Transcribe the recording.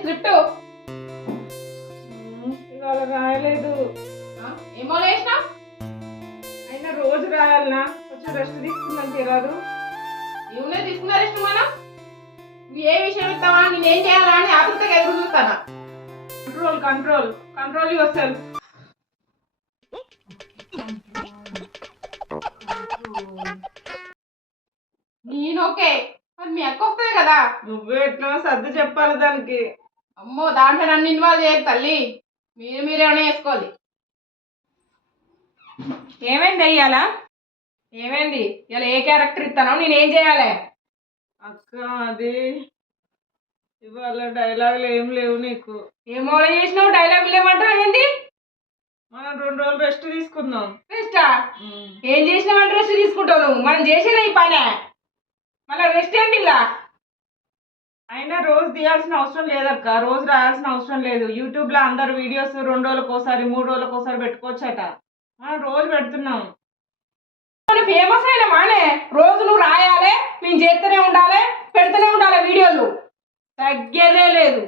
Script? ఇవాళ రాయలేదు. ఏమో లేసినా అయినా రోజు రాయాలనా? కొంచెం రెస్ట్ తీసుకుందాం తీరాదు. ఏమున్నా తీసుకున్నా రెస్ట్ మనం? నువ్వు ఏ విషయం ఇస్తావా నేనేం చేయాలా అని ఆతృతగా ఎదురు చూస్తానా? Control control. Control yourself నేను ఓకే. మరి మీ అక్క వస్తుంది కదా? నువ్వే ఎట్లా సర్ది చెప్పాలి దానికి? అమ్మో దాంట్లో నన్ను ఇన్వాల్వ్ చేయదు తల్లి. మీరు మీరేమైనా వేసుకోవాలి ఏమైంది అయ్యాలా? ఏమైంది? ఇలా ఏ క్యారెక్టర్ ఇస్తానో నేను ఏం చేయాలి? అక్క అది ఇవాళ డైలాగులు ఏం లేవు నీకు. ఏమో చేసినావు? డైలాగ్ లేమంటావు ఏంది? మనం రెండు రోజులు రెస్ట్ తీసుకుందాం. రెస్టా ఏం చేసినావంటే రెస్ట్ తీసుకుంటావు నువ్వు? మనం చేసేది ఈ పనే. మళ్ళీ రెస్ట్ ఏంటి ఇలా? అయినా రోజు తీయాల్సిన అవసరం లేదక్క. రోజు రాయాల్సిన అవసరం లేదు. యూట్యూబ్లో అందరు వీడియోస్ రెండు రోజులకోసారి ఒకసారి మూడు రోజులకోసారి ఒకసారి పెట్టుకోవచ్చట. మనం రోజు పెడుతున్నాం. మనం ఫేమస్ అయిన మానే రోజు నువ్వు రాయాలి మేము చేస్తూనే ఉండాలి పెడుతూనే ఉండాలి వీడియోలు. తగ్గేదే లేదు.